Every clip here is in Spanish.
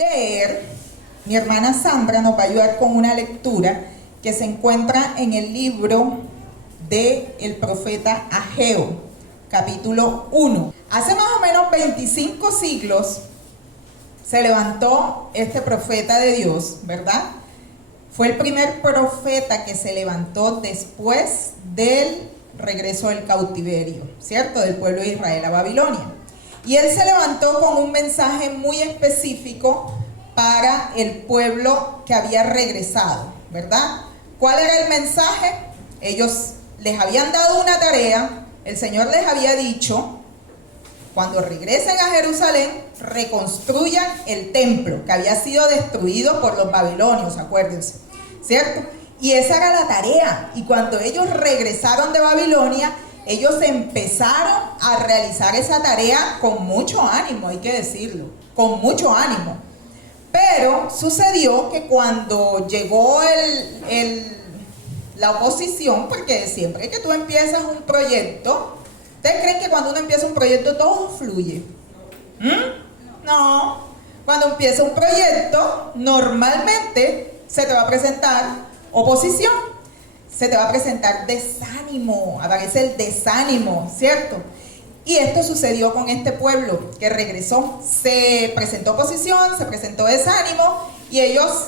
leer, mi hermana Sandra nos va a ayudar con una lectura que se encuentra en el libro del profeta Ageo, capítulo 1. Hace más o menos 25 siglos se levantó este profeta de Dios, ¿verdad? Fue el primer profeta que se levantó después del regreso del cautiverio, ¿cierto? Del pueblo de Israel a Babilonia. Y él se levantó con un mensaje muy específico para el pueblo que había regresado, ¿verdad? ¿Cuál era el mensaje? Ellos les habían dado una tarea, el Señor les había dicho, cuando regresen a Jerusalén, reconstruyan el templo que había sido destruido por los babilonios, acuérdense, ¿cierto? Y esa era la tarea. Y cuando ellos regresaron de Babilonia, ellos empezaron a realizar esa tarea con mucho ánimo, hay que decirlo, con mucho ánimo. Pero sucedió que cuando llegó la oposición, porque siempre que tú empiezas un proyecto, ¿ustedes creen que cuando uno empieza un proyecto todo fluye? No. Cuando empieza un proyecto, normalmente se te va a presentar oposición, se te va a presentar desánimo, aparece el desánimo, ¿cierto? Y esto sucedió con este pueblo que regresó. Se presentó oposición, se presentó desánimo y ellos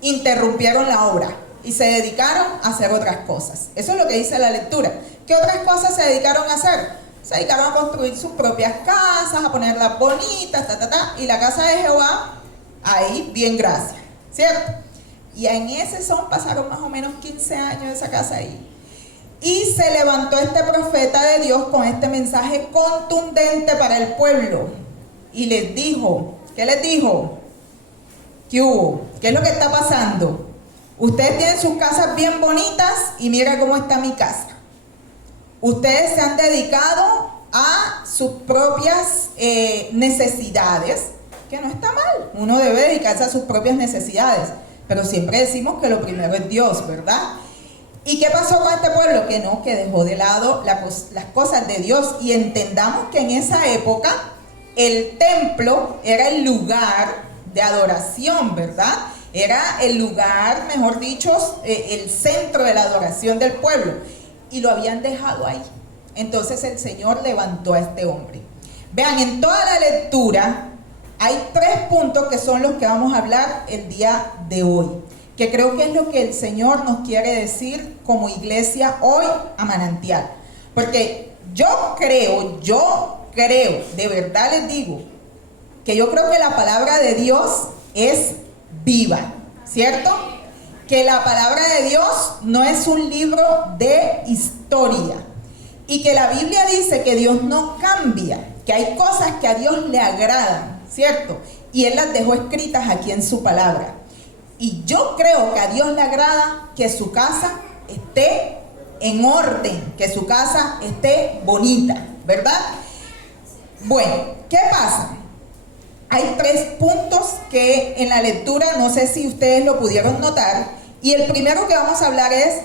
interrumpieron la obra y se dedicaron a hacer otras cosas. Eso es lo que dice la lectura. ¿Qué otras cosas se dedicaron a hacer? Se dedicaron a construir sus propias casas, a ponerlas bonitas, y la casa de Jehová, ahí, bien gracias, ¿cierto? Y en ese son pasaron más o menos 15 años de esa casa ahí. Y se levantó este profeta de Dios con este mensaje contundente para el pueblo. Y les dijo, ¿qué les dijo? ¿Qué hubo? ¿Qué es lo que está pasando? Ustedes tienen sus casas bien bonitas y mira cómo está mi casa. Ustedes se han dedicado a sus propias necesidades, que no está mal. Uno debe dedicarse a sus propias necesidades, pero siempre decimos que lo primero es Dios, ¿verdad? ¿Y qué pasó con este pueblo? Que no, que dejó de lado las cosas de Dios. Y entendamos que en esa época el templo era el lugar de adoración, ¿verdad? Era el lugar, mejor dicho, el centro de la adoración del pueblo. Y lo habían dejado ahí. Entonces el Señor levantó a este hombre. Vean, en toda la lectura hay 3 puntos que son los que vamos a hablar el día de hoy, que creo que es lo que el Señor nos quiere decir como iglesia hoy a Manantial. Porque yo creo, de verdad les digo, que yo creo que la palabra de Dios es viva, ¿cierto? Que la palabra de Dios no es un libro de historia. Y que la Biblia dice que Dios no cambia, que hay cosas que a Dios le agradan, ¿cierto? Y Él las dejó escritas aquí en su palabra. Y yo creo que a Dios le agrada que su casa esté en orden, que su casa esté bonita, ¿verdad? Bueno, ¿qué pasa? Hay 3 puntos que en la lectura, no sé si ustedes lo pudieron notar, y el primero que vamos a hablar es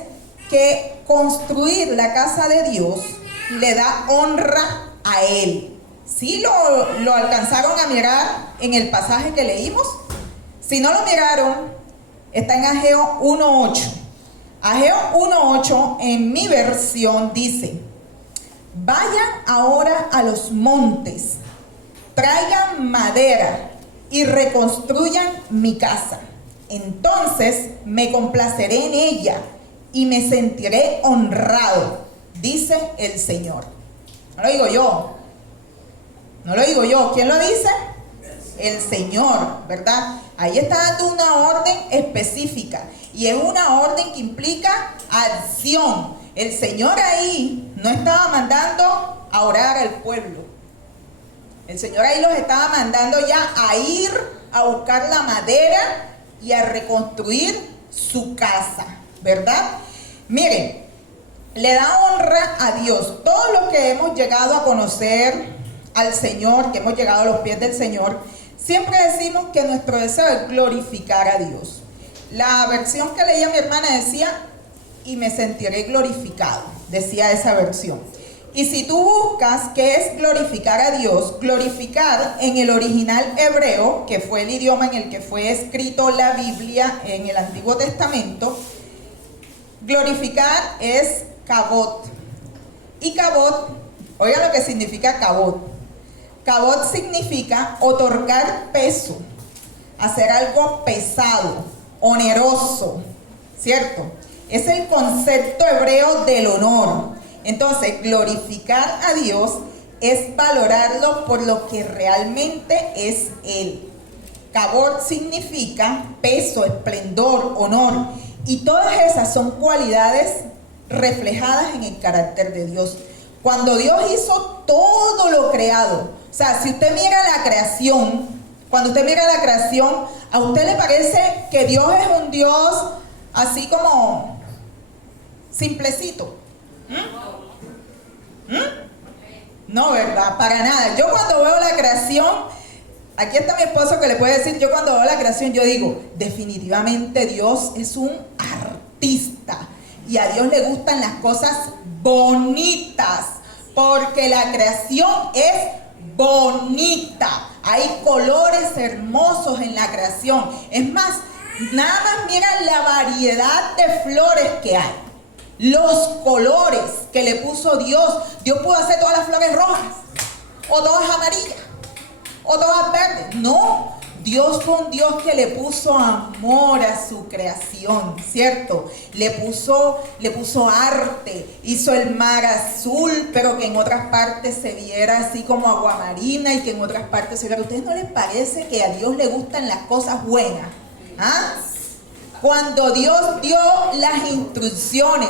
que construir la casa de Dios le da honra a Él. ¿Sí lo alcanzaron a mirar en el pasaje que leímos? Si no lo miraron, está en Ageo 1:8. Ageo 1:8 en mi versión dice: vayan ahora a los montes, traigan madera y reconstruyan mi casa. Entonces me complaceré en ella y me sentiré honrado, dice el Señor. No lo digo yo. No lo digo yo. ¿Quién lo dice? El Señor, ¿verdad? Ahí está dando una orden específica. Y es una orden que implica acción. El Señor ahí no estaba mandando a orar al pueblo. El Señor ahí los estaba mandando ya a ir a buscar la madera y a reconstruir su casa, ¿verdad? Miren, le da honra a Dios. Todos los que hemos llegado a conocer al Señor, que hemos llegado a los pies del Señor, siempre decimos que nuestro deseo es glorificar a Dios. La versión que leía mi hermana decía: y me sentiré glorificado, decía esa versión. Y si tú buscas qué es glorificar a Dios, glorificar en el original hebreo, que fue el idioma en el que fue escrito la Biblia en el Antiguo Testamento, glorificar es kabod. Y kabod, oigan lo que significa kabod. Kabod significa otorgar peso, hacer algo pesado, oneroso, ¿cierto? Es el concepto hebreo del honor. Entonces, glorificar a Dios es valorarlo por lo que realmente es Él. Kabod significa peso, esplendor, honor. Y todas esas son cualidades reflejadas en el carácter de Dios. Cuando Dios hizo todo lo creado, o sea, si usted mira la creación, cuando usted mira la creación, ¿a usted le parece que Dios es un Dios así como simplecito? No, ¿verdad? Para nada. Yo cuando veo la creación, aquí está mi esposo que le puede decir, yo cuando veo la creación, yo digo, definitivamente Dios es un artista. Y a Dios le gustan las cosas bonitas, porque la creación es bonita. Hay colores hermosos en la creación. Es más, nada más mira la variedad de flores que hay. Los colores que le puso Dios. Dios pudo hacer todas las flores rojas, o todas amarillas, o todas verdes. No, Dios fue un Dios que le puso amor a su creación, ¿cierto? Le puso arte, hizo el mar azul, pero que en otras partes se viera así como aguamarina y que en otras partes se viera. ¿A ustedes no les parece que a Dios le gustan las cosas buenas? ¿Ah? Cuando Dios dio las instrucciones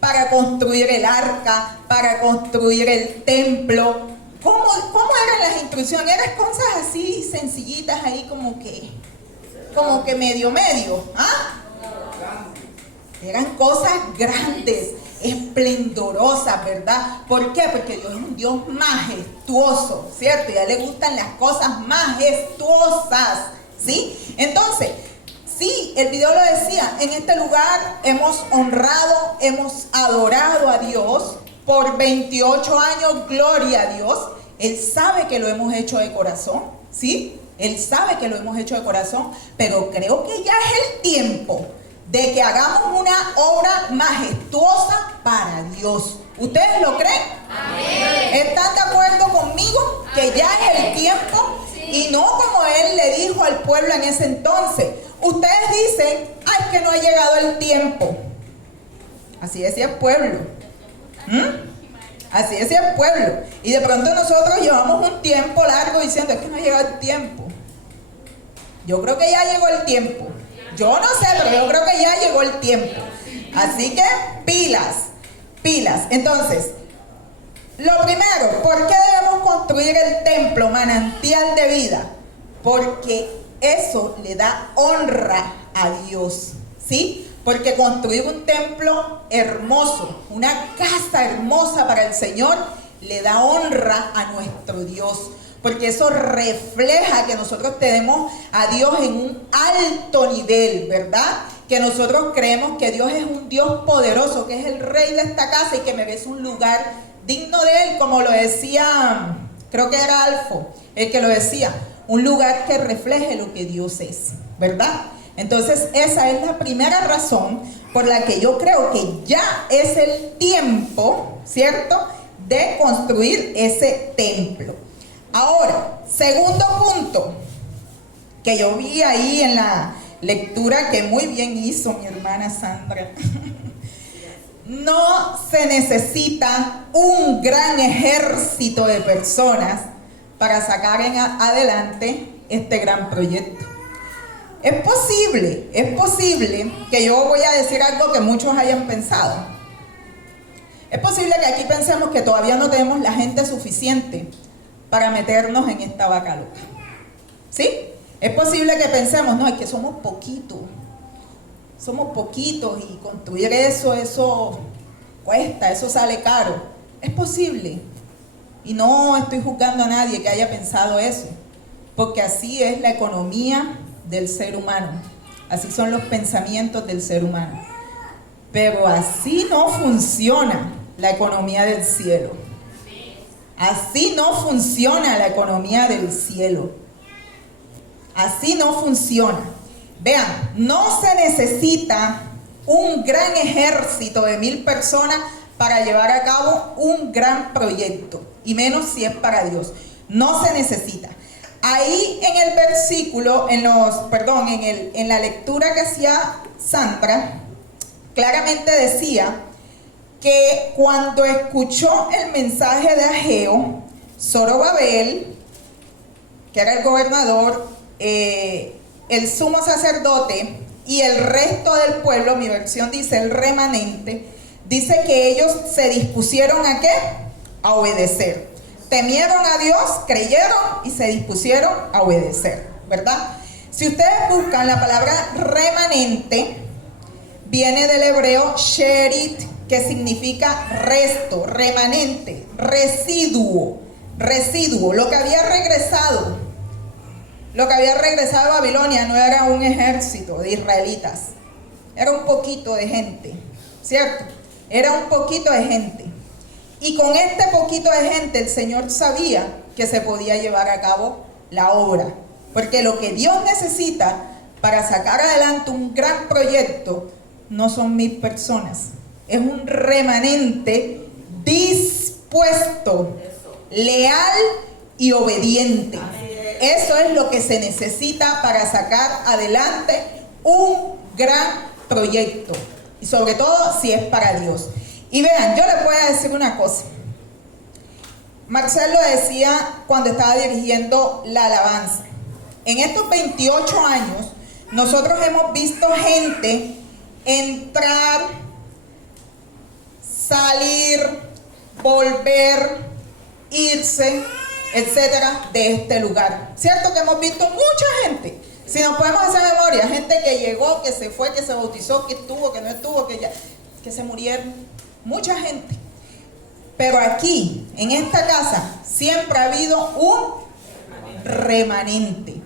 para construir el arca, para construir el templo, ¿cómo eran las instrucciones? Eran cosas así sencillitas ahí como que medio, ¿ah? Eran cosas grandes, esplendorosas, ¿verdad? ¿Por qué? Porque Dios es un Dios majestuoso, ¿cierto? Y a Él le gustan las cosas majestuosas, ¿sí? Entonces, sí, el video lo decía, en este lugar hemos honrado, hemos adorado a Dios por 28 años, gloria a Dios. Él sabe que lo hemos hecho de corazón, ¿sí? Él sabe que lo hemos hecho de corazón, pero creo que ya es el tiempo de que hagamos una obra majestuosa para Dios. ¿Ustedes lo creen? Amén. ¿Están de acuerdo conmigo que ya es el tiempo? Y no como Él le dijo al pueblo en ese entonces. Ustedes dicen, ay, que no ha llegado el tiempo. Así decía el pueblo. Así decía el pueblo. Y de pronto nosotros llevamos un tiempo largo diciendo, es que no ha llegado el tiempo. Yo creo que ya llegó el tiempo. Yo no sé, pero yo creo que ya llegó el tiempo. Así que pilas. Entonces, lo primero, ¿por qué debemos construir el templo, manantial de vida? Porque eso le da honra a Dios, ¿sí? Porque construir un templo hermoso, una casa hermosa para el Señor, le da honra a nuestro Dios. Porque eso refleja que nosotros tenemos a Dios en un alto nivel, ¿verdad? Que nosotros creemos que Dios es un Dios poderoso, que es el rey de esta casa y que merece un lugar digno de Él, como lo decía, creo que era Alfo, el que lo decía, un lugar que refleje lo que Dios es, ¿verdad? Entonces esa es la primera razón por la que yo creo que ya es el tiempo, ¿cierto?, de construir ese templo. Ahora, segundo punto, que yo vi ahí en la lectura que muy bien hizo mi hermana Sandra. No se necesita un gran ejército de personas para sacar adelante este gran proyecto. Es posible que yo voy a decir algo que muchos hayan pensado. Es posible que aquí pensemos que todavía no tenemos la gente suficiente para meternos en esta vaca loca. ¿Sí? Es posible que pensemos, no, es que somos poquitos y construir eso cuesta, eso sale caro. Es posible. Y no estoy juzgando a nadie que haya pensado eso, porque así es la economía del ser humano, así son los pensamientos del ser humano. Pero así no funciona la economía del cielo. Así no funciona la economía del cielo. Así no funciona. Vean, no se necesita un gran ejército de 1000 personas para llevar a cabo un gran proyecto, y menos si es para Dios. No se necesita. Ahí en el versículo, en la lectura que hacía Sandra, claramente decía que cuando escuchó el mensaje de Ageo, Zorobabel, que era el gobernador, el sumo sacerdote y el resto del pueblo, mi versión dice el remanente, dice que ellos se dispusieron ¿a qué? A obedecer. Temieron a Dios, creyeron y se dispusieron a obedecer, ¿verdad? Si ustedes buscan la palabra remanente, viene del hebreo sherit, que significa resto, remanente, residuo, lo que había regresado. Lo que había regresado a Babilonia no era un ejército de israelitas, era un poquito de gente, ¿cierto? Era un poquito de gente. Y con este poquito de gente el Señor sabía que se podía llevar a cabo la obra. Porque lo que Dios necesita para sacar adelante un gran proyecto no son 1000 personas. Es un remanente dispuesto, leal y obediente. Eso es lo que se necesita para sacar adelante un gran proyecto. Y sobre todo si es para Dios. Y vean, yo les voy a decir una cosa. Marcelo decía cuando estaba dirigiendo la alabanza. En estos 28 años, nosotros hemos visto gente entrar, salir, volver, irse, etcétera, de este lugar. ¿Cierto que hemos visto mucha gente? Si nos podemos hacer memoria, gente que llegó, que se fue, que se bautizó, que estuvo, que no estuvo, que se murieron. Mucha gente. Pero aquí, en esta casa, siempre ha habido un remanente.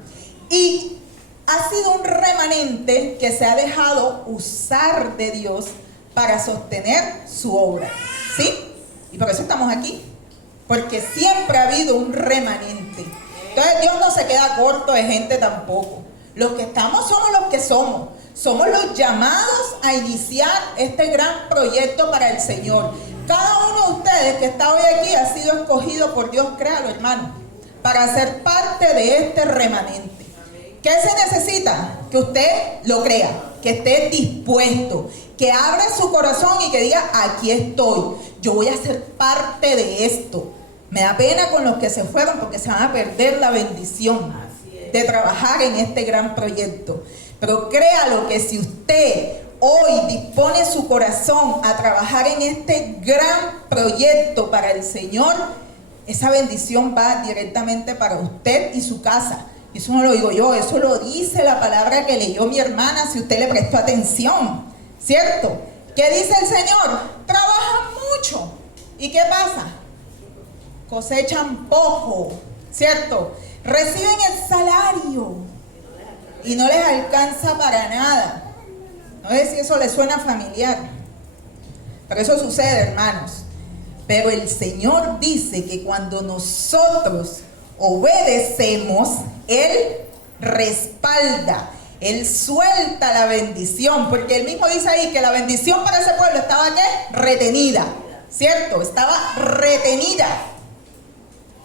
Y ha sido un remanente que se ha dejado usar de Dios para sostener su obra. ¿Sí? Y por eso estamos aquí. Porque siempre ha habido un remanente. Entonces Dios no se queda corto de gente tampoco. Los que estamos somos los que somos. Somos los llamados a iniciar este gran proyecto para el Señor. Cada uno de ustedes que está hoy aquí ha sido escogido por Dios, créalo, hermano, para ser parte de este remanente. ¿Qué se necesita? Que usted lo crea, que esté dispuesto, que abra su corazón y que diga, aquí estoy, yo voy a ser parte de esto. Me da pena con los que se fueron porque se van a perder la bendición de trabajar en este gran proyecto. Pero créalo que si usted hoy dispone su corazón a trabajar en este gran proyecto para el Señor, esa bendición va directamente para usted y su casa. Y eso no lo digo yo, eso lo dice la palabra que leyó mi hermana, si usted le prestó atención, ¿cierto? ¿Qué dice el Señor? Trabajan mucho. ¿Y qué pasa? Cosechan poco, ¿cierto? Reciben el salario y no les alcanza para nada. No sé si eso les suena familiar, pero eso sucede, hermanos. Pero el Señor dice que cuando nosotros obedecemos, Él respalda, Él suelta la bendición, porque Él mismo dice ahí que la bendición para ese pueblo estaba ¿qué? Retenida, ¿cierto? Estaba retenida.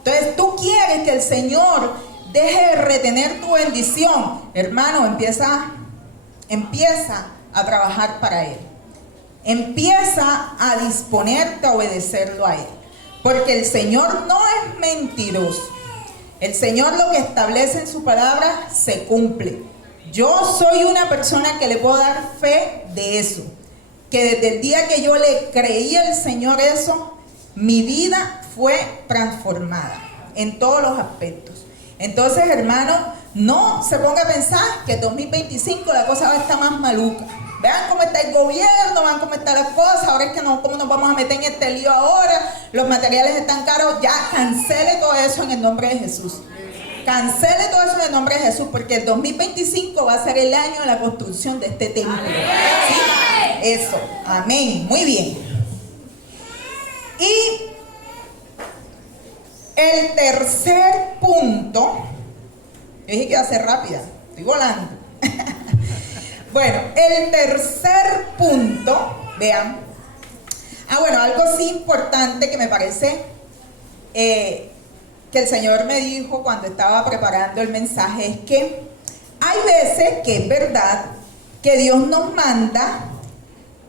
Entonces tú quieres que el Señor deje de retener tu bendición, hermano, empieza a trabajar para Él. Empieza a disponerte a obedecerlo a Él. Porque el Señor no es mentiroso. El Señor lo que establece en su palabra se cumple. Yo soy una persona que le puedo dar fe de eso. Que desde el día que yo le creí al Señor eso, mi vida fue transformada en todos los aspectos. Entonces, hermano, no se ponga a pensar que en 2025 la cosa va a estar más maluca. Vean cómo está el gobierno, vean cómo están las cosas. Ahora es que no, ¿cómo nos vamos a meter en este lío ahora? Los materiales están caros. Ya cancele todo eso en el nombre de Jesús. Cancele todo eso en el nombre de Jesús, porque el 2025 va a ser el año de la construcción de este templo. ¿Sí? Eso, amén, muy bien. Y El tercer punto, yo dije que iba a ser rápida, estoy volando. Bueno, el tercer punto, vean. Bueno, algo sí importante que me parece que el Señor me dijo cuando estaba preparando el mensaje es que hay veces que es verdad que Dios nos manda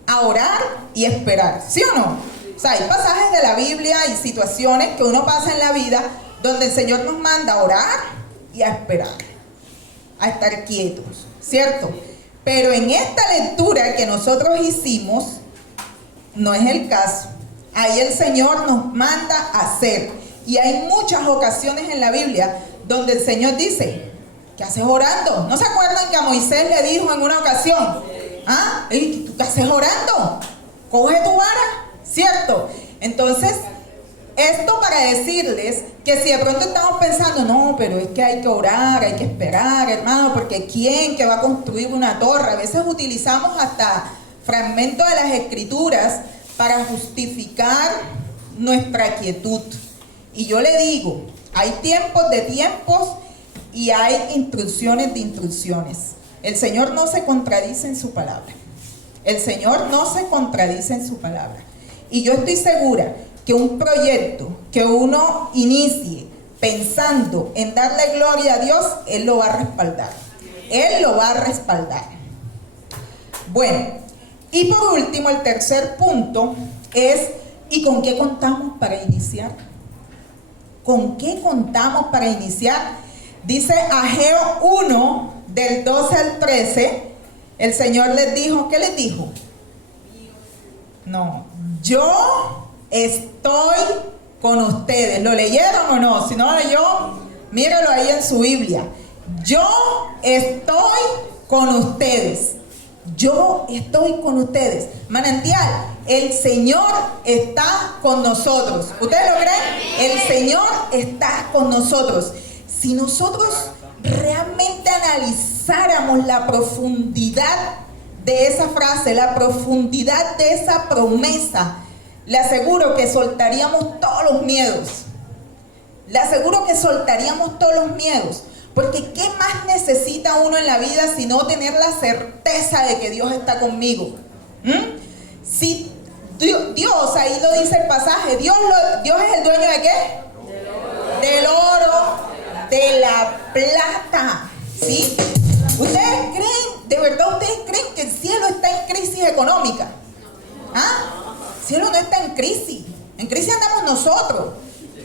a orar y esperar, ¿sí o no? O sea, hay pasajes de la Biblia y situaciones que uno pasa en la vida donde el Señor nos manda a orar y a esperar, a estar quietos, ¿cierto? Pero en esta lectura que nosotros hicimos, no es el caso. Ahí el Señor nos manda a hacer. Y hay muchas ocasiones en la Biblia donde el Señor dice, ¿qué haces orando? ¿No se acuerdan que a Moisés le dijo en una ocasión? ¿Tú qué haces orando? Coge tu vara, ¿cierto? Entonces, esto para decirles que si de pronto estamos pensando, no, pero es que hay que orar, hay que esperar, hermano, porque ¿quién que va a construir una torre? A veces utilizamos hasta fragmentos de las Escrituras para justificar nuestra quietud. Y yo le digo, hay tiempos de tiempos y hay instrucciones de instrucciones. El Señor no se contradice en su palabra. El Señor no se contradice en su palabra. Y yo estoy segura que un proyecto que uno inicie pensando en darle gloria a Dios, Él lo va a respaldar. Él lo va a respaldar. Bueno, y por último, el tercer punto es, ¿y con qué contamos para iniciar? ¿Con qué contamos para iniciar? Dice Ageo 1, del 12 al 13, el Señor les dijo, ¿qué les dijo? No, yo estoy con ustedes. ¿Lo leyeron o no? Si no lo leyó, míralo ahí en su Biblia. Yo estoy con ustedes. Yo estoy con ustedes. Manantial, el Señor está con nosotros. ¿Ustedes lo creen? El Señor está con nosotros. Si nosotros realmente analizáramos la profundidad de esa frase, la profundidad de esa promesa, le aseguro que soltaríamos todos los miedos. Le aseguro que soltaríamos todos los miedos. Porque ¿qué más necesita uno en la vida sino tener la certeza de que Dios está conmigo? Si Dios, ahí lo dice el pasaje, Dios es el dueño ¿de qué? Del oro, de la plata, ¿sí? ¿Ustedes creen, de verdad ustedes creen que el cielo está en crisis económica? El cielo no está en crisis andamos nosotros,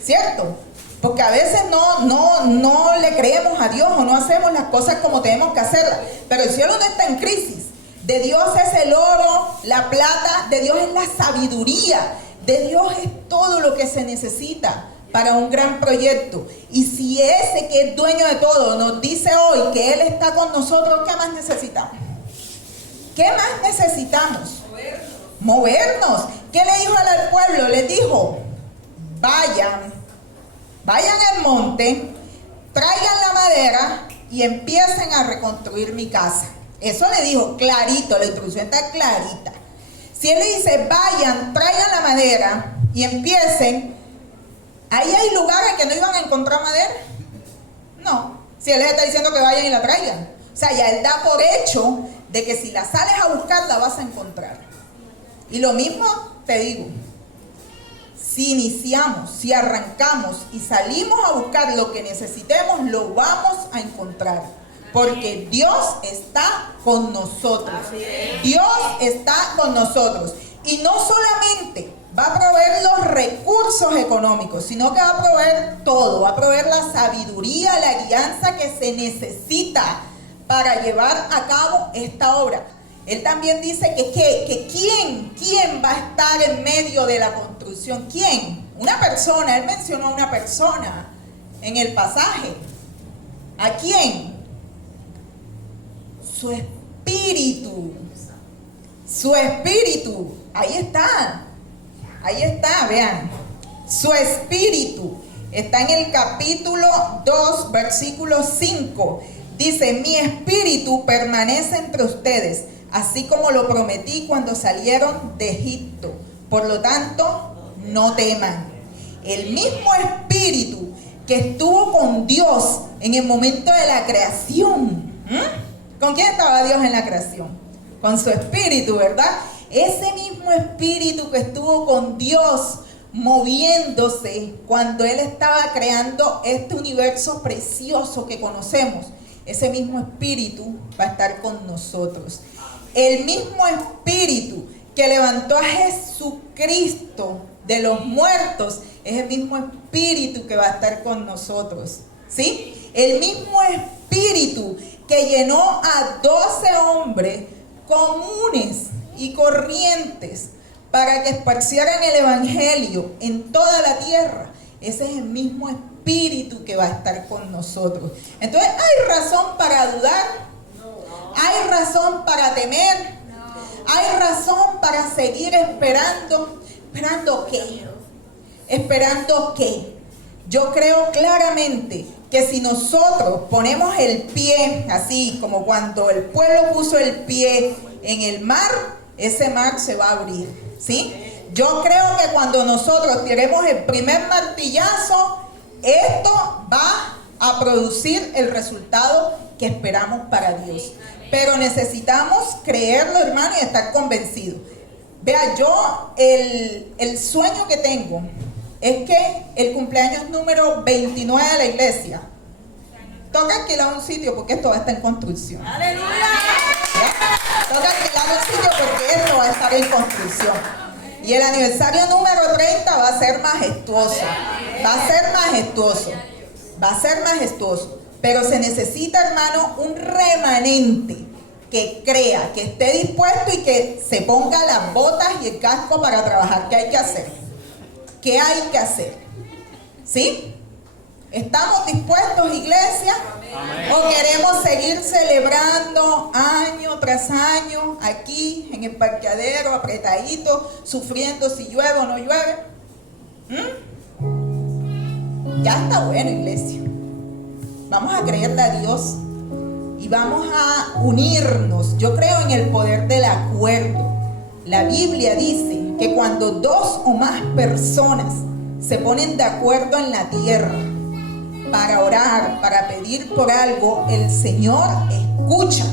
¿cierto? Porque a veces no le creemos a Dios o no hacemos las cosas como tenemos que hacerlas. Pero el cielo no está en crisis. De Dios es el oro, la plata, de Dios es la sabiduría, de Dios es todo lo que se necesita para un gran proyecto. Y si ese que es dueño de todo nos dice hoy que Él está con nosotros, ¿qué más necesitamos? ¿Qué más necesitamos? Movernos. ¿Qué le dijo al pueblo? Les dijo, vayan al monte, traigan la madera y empiecen a reconstruir mi casa. Eso le dijo clarito, la instrucción está clarita. Si Él le dice, vayan, traigan la madera y empiecen, ahí hay lugares que no iban a encontrar madera. No, si Él les está diciendo que vayan y la traigan. O sea, ya Él da por hecho de que si la sales a buscar, la vas a encontrar. Y lo mismo te digo. Si iniciamos, si arrancamos y salimos a buscar lo que necesitemos, lo vamos a encontrar. Porque Dios está con nosotros. Dios está con nosotros. Y no solamente va a proveer los recursos económicos, sino que va a proveer todo. Va a proveer la sabiduría, la guianza que se necesita para llevar a cabo esta obra. Él también dice que ¿quién va a estar en medio de la construcción? ¿Quién? Una persona. Él mencionó a una persona en el pasaje. ¿A quién? Su espíritu. Su espíritu. Ahí está, vean. Su espíritu. Está en el capítulo 2, versículo 5. Dice, mi espíritu permanece entre ustedes, así como lo prometí cuando salieron de Egipto. Por lo tanto, no teman. El mismo espíritu que estuvo con Dios en el momento de la creación. ¿Con quién estaba Dios en la creación? Con su espíritu, ¿verdad? Ese mismo espíritu que estuvo con Dios moviéndose cuando Él estaba creando este universo precioso que conocemos, ese mismo espíritu va a estar con nosotros. El mismo espíritu que levantó a Jesucristo de los muertos es el mismo espíritu que va a estar con nosotros, ¿sí? El mismo espíritu que llenó a 12 hombres comunes y corrientes para que esparcieran el evangelio en toda la tierra, ese es el mismo espíritu que va a estar con nosotros. Entonces, ¿hay razón para dudar? ¿Hay razón para temer? ¿Hay razón para seguir esperando? ¿Esperando qué? ¿Esperando qué? Yo creo claramente que si nosotros ponemos el pie, así como cuando el pueblo puso el pie en el mar, ese mar se va a abrir, ¿sí? Yo creo que cuando nosotros tiremos el primer martillazo, esto va a producir el resultado que esperamos para Dios. Pero necesitamos creerlo, hermano, y estar convencidos. Vea, yo el sueño que tengo es que el cumpleaños número 29 de la iglesia toca alquilar un sitio porque esto va a estar en construcción. ¡Aleluya! Toca alquilar un sitio porque esto va a estar en construcción. Y el aniversario número 30 va a ser majestuoso. Va a ser majestuoso. Va a ser majestuoso. Pero se necesita, hermano, un remanente que crea, que esté dispuesto y que se ponga las botas y el casco para trabajar. ¿Qué hay que hacer? ¿Qué hay que hacer? ¿Sí? ¿Estamos dispuestos, iglesia? Amén. ¿O queremos seguir celebrando año tras año aquí en el parqueadero, apretadito, sufriendo si llueve o no llueve? Ya está bueno, iglesia. Vamos a creerle a Dios y vamos a unirnos. Yo creo en el poder del acuerdo. La Biblia dice que cuando 2 o más personas se ponen de acuerdo en la tierra para orar, para pedir por algo, el Señor escucha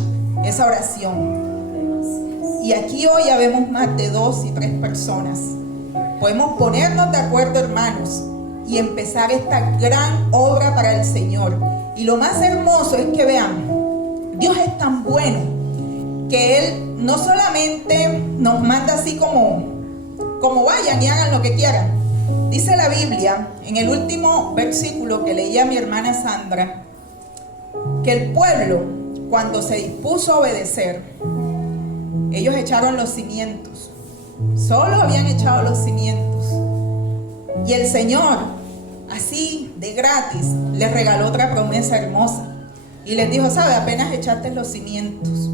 esa oración. Y aquí hoy ya vemos más de 2 y 3 personas. Podemos ponernos de acuerdo, hermanos, y empezar esta gran obra para el Señor. Y lo más hermoso es que vean, Dios es tan bueno que Él no solamente nos manda así como vayan y hagan lo que quieran. Dice la Biblia, en el último versículo que leía mi hermana Sandra, que el pueblo, cuando se dispuso a obedecer, ellos echaron los cimientos. Solo habían echado los cimientos. Y el Señor, así de gratis, les regaló otra promesa hermosa. Y les dijo, ¿sabe? Apenas echaste los cimientos.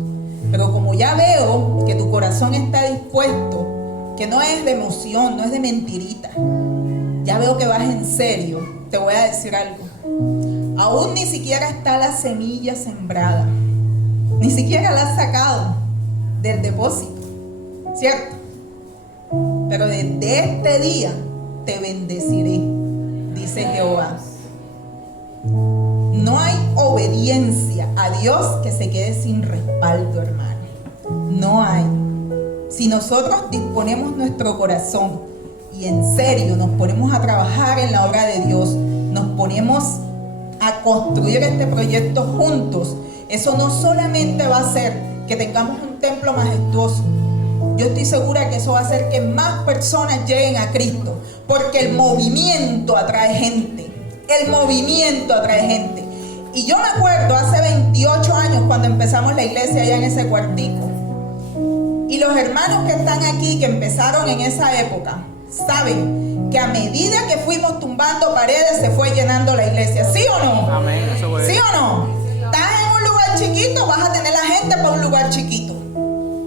Pero como ya veo que tu corazón está dispuesto, que no es de emoción, no es de mentirita, ya veo que vas en serio, te voy a decir algo. Aún ni siquiera está la semilla sembrada. Ni siquiera la has sacado del depósito, ¿cierto? Pero desde este día te bendeciré, dice Jehová. No hay obediencia a Dios que se quede sin respaldo, hermano. No hay. Si nosotros disponemos nuestro corazón y en serio nos ponemos a trabajar en la obra de Dios, nos ponemos a construir este proyecto juntos, eso no solamente va a hacer que tengamos un templo majestuoso. Yo estoy segura que eso va a hacer que más personas lleguen a Cristo, porque el movimiento atrae gente. El movimiento atrae gente. Y yo me acuerdo hace 28 años cuando empezamos la iglesia allá en ese cuartico. Y los hermanos que están aquí, que empezaron en esa época, saben que a medida que fuimos tumbando paredes se fue llenando la iglesia. ¿Sí o no? Amén. Eso fue. ¿Sí o no? Estás en un lugar chiquito, vas a tener la gente para un lugar chiquito.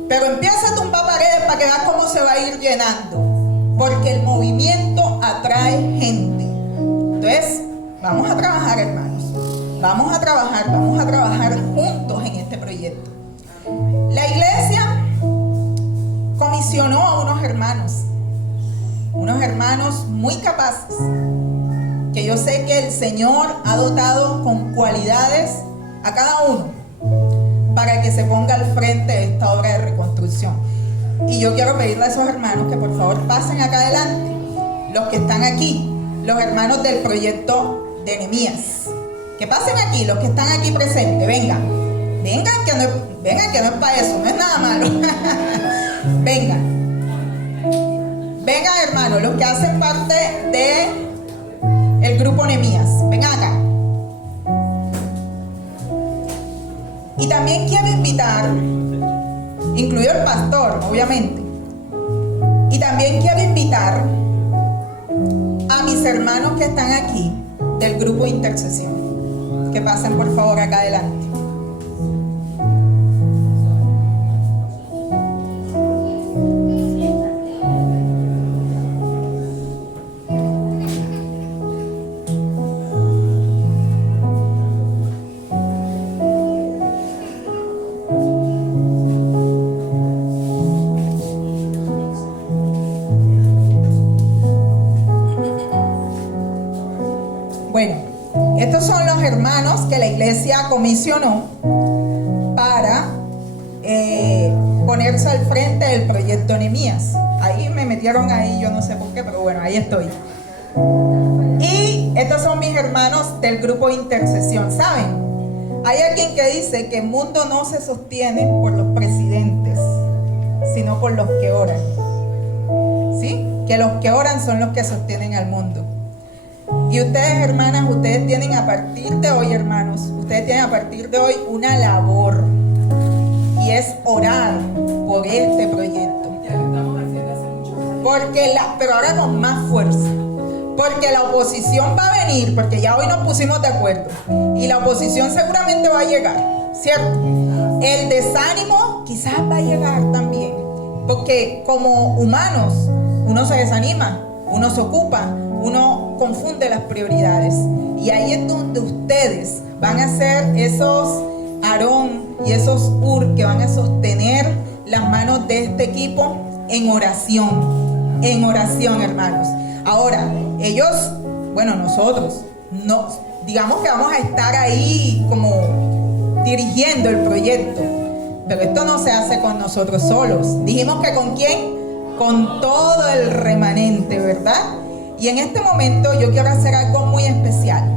Pero empieza a tumbar paredes para que veas cómo se va a ir llenando. Porque el movimiento atrae gente. Entonces, vamos a trabajar, hermanos. Vamos a trabajar juntos en este proyecto. La iglesia comisionó a unos hermanos unos hermanos muy capaces, que yo sé que el Señor ha dotado con cualidades a cada uno para que se ponga al frente de esta obra de reconstrucción. Y yo quiero pedirle a esos hermanos que por favor pasen acá adelante, los que están aquí, los hermanos del proyecto de Nehemías. Que pasen aquí, los que están aquí presentes, vengan que no es para eso, no es nada malo. Vengan hermanos, los que hacen parte de el grupo Nehemías, vengan acá. Y también quiero invitar, incluido el pastor, obviamente, y también quiero invitar a mis hermanos que están aquí del grupo de intercesión, que pasen por favor acá adelante. Bueno, estos son los hermanos que la iglesia comisionó para ponerse al frente del proyecto Nehemías. Ahí me metieron ahí, yo no sé por qué, pero bueno, ahí estoy. Y estos son mis hermanos del grupo de intercesión. ¿Saben? Hay alguien que dice que el mundo no se sostiene por los presidentes, sino por los que oran. ¿Sí? Que los que oran son los que sostienen al mundo. Y ustedes, hermanas, ustedes tienen a partir de hoy, hermanos, ustedes tienen a partir de hoy una labor, y es orar por este proyecto. Ya lo estamos haciendo hace mucho tiempo. Pero ahora con más fuerza. Porque la oposición va a venir, porque ya hoy nos pusimos de acuerdo. Y la oposición seguramente va a llegar, ¿cierto? El desánimo quizás va a llegar también. Porque como humanos, uno se desanima, uno se ocupa, uno confunde las prioridades. Y ahí es donde ustedes van a ser esos Aarón y esos Ur que van a sostener las manos de este equipo en oración, hermanos. Ahora, ellos, bueno, nosotros, no, digamos que vamos a estar ahí como dirigiendo el proyecto, pero esto no se hace con nosotros solos. Dijimos que ¿con quién? Con todo el remanente, ¿verdad? Y en este momento yo quiero hacer algo muy especial.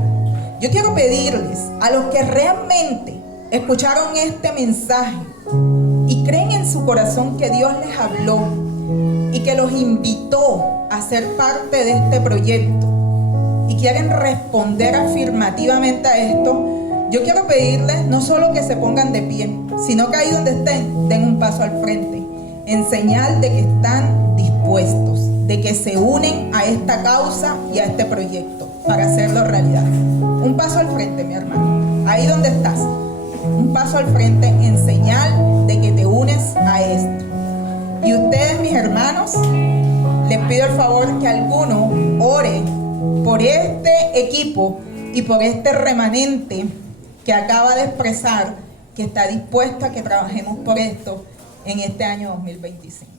Yo quiero pedirles a los que realmente escucharon este mensaje y creen en su corazón que Dios les habló y que los invitó a ser parte de este proyecto y quieren responder afirmativamente a esto, yo quiero pedirles no solo que se pongan de pie, sino que ahí donde estén, den un paso al frente, en señal de que están dispuestos, de que se unen a esta causa y a este proyecto para hacerlo realidad. Un paso al frente, mi hermano, ahí donde estás, un paso al frente en señal de que te unes a esto. Y ustedes, mis hermanos, les pido el favor que alguno ore por este equipo y por este remanente que acaba de expresar que está dispuesto a que trabajemos por esto en este año 2025.